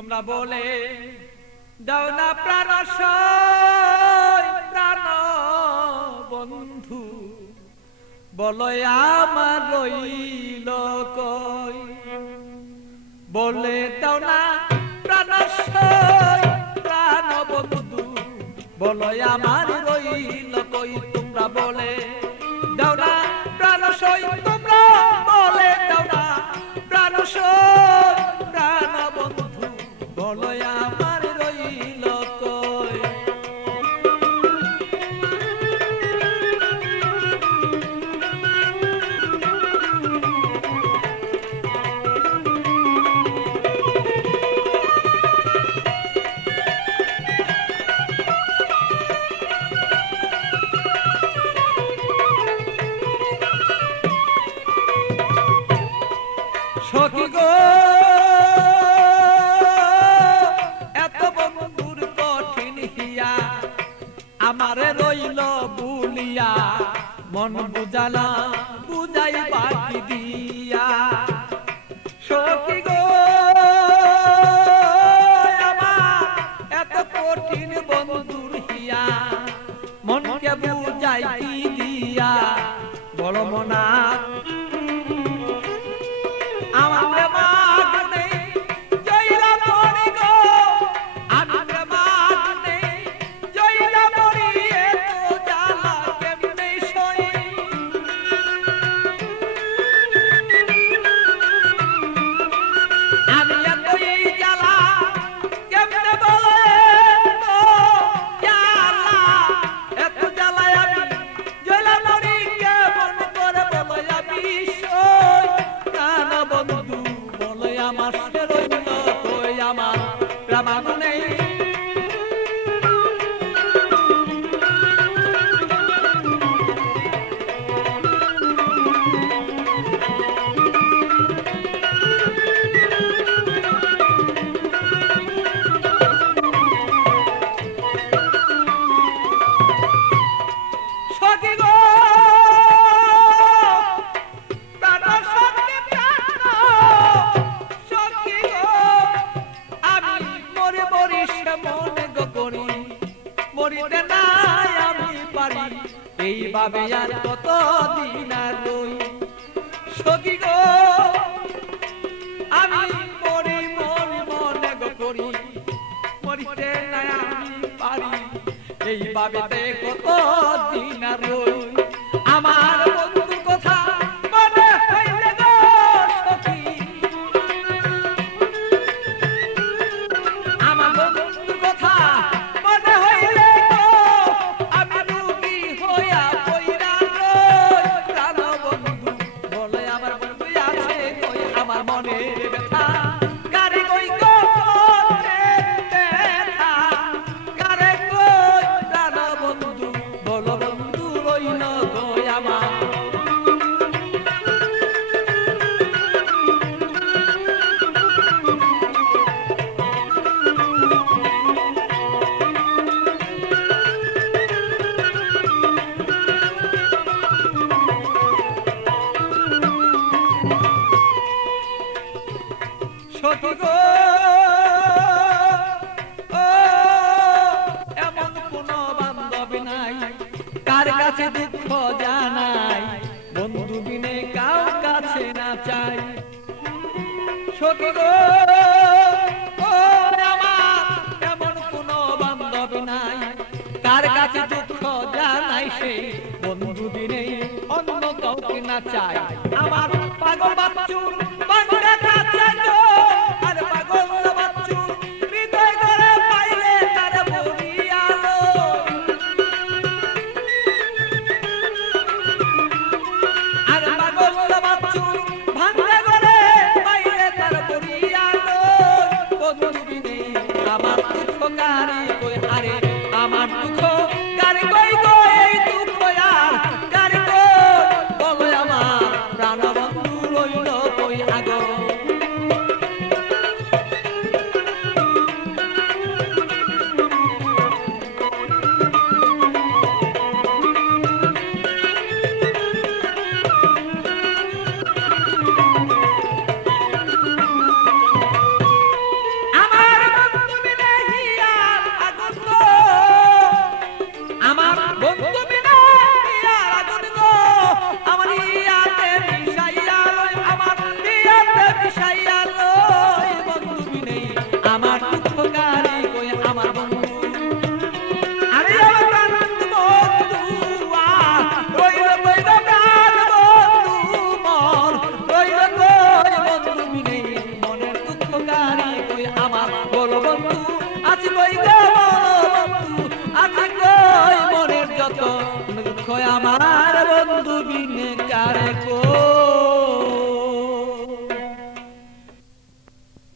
তোমরা বলে দাও না প্রাণ প্রাণ বন্ধু, বলো আমার রইল কই। বলে দাও না প্রাণ প্রাণ বন্ধু, বলো আমার রইল কই। তোমরা বলে দাও না প্রাণ তোমরা বলে দাও না প্রাণ প্রাণ বন্ধু, বলো আমার রইল কই। সখী গো এত বন্ধুর কঠিন হিয়া, আমারে রইল বুলিয়া, মন বুঝালা বুঝাই বাকি দিয়া। সখী গো আমার এত কঠিন বন্ধুর হিয়া, মনকে বুঝাই কি দিয়া। বড় মনা এইভাবে আর কতদিন আর রই। সখী গো আমি মরি মরি মনে গো করি, মরিতে না আমি পারি। এইভাবে কতদিন আর রই। আমার বন্ধুর কথা মনে হইলে গো সখী, আমার বন্ধুর কথা মনে হইলে সখী গো এমন কোন বান্ধব নাই কার কাছে দুঃখ জানাই, বন্ধু বিনে কাউ কাছে না চাই। সখী গো আমার এমন কোন বান্ধব নাই কার কাছে দুঃখ জানাই, সে বন্ধু বিনে অন্য কাউকে না চাই। আমার পাগল বাচ্চুর বাংলা কাছে আমার দুঃখ গারে কই গো এই দুঃখ আর গারে কই বলো আমার প্রাণ বন্ধু রইল কই। আমার